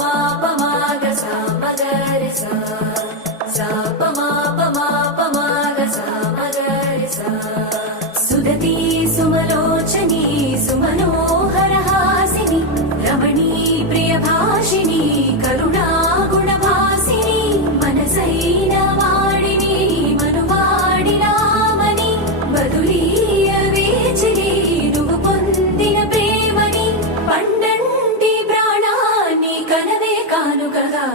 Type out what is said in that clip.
మా ప మా గ సా మ గ రి సా సా ప మా గ సా మ గ రి సా సుదతి సుమలోచని సుమనోహర హాసిని రమణీ ప్రియ భాషిని కరుణా గుణ భాసిని మనసైన వాడిని మనువాడినామని బదులీయ వేచిని నువ్వు పొందిన ప్రేమని పండంటి ప్రాణాన్ని కనవే కానుకగా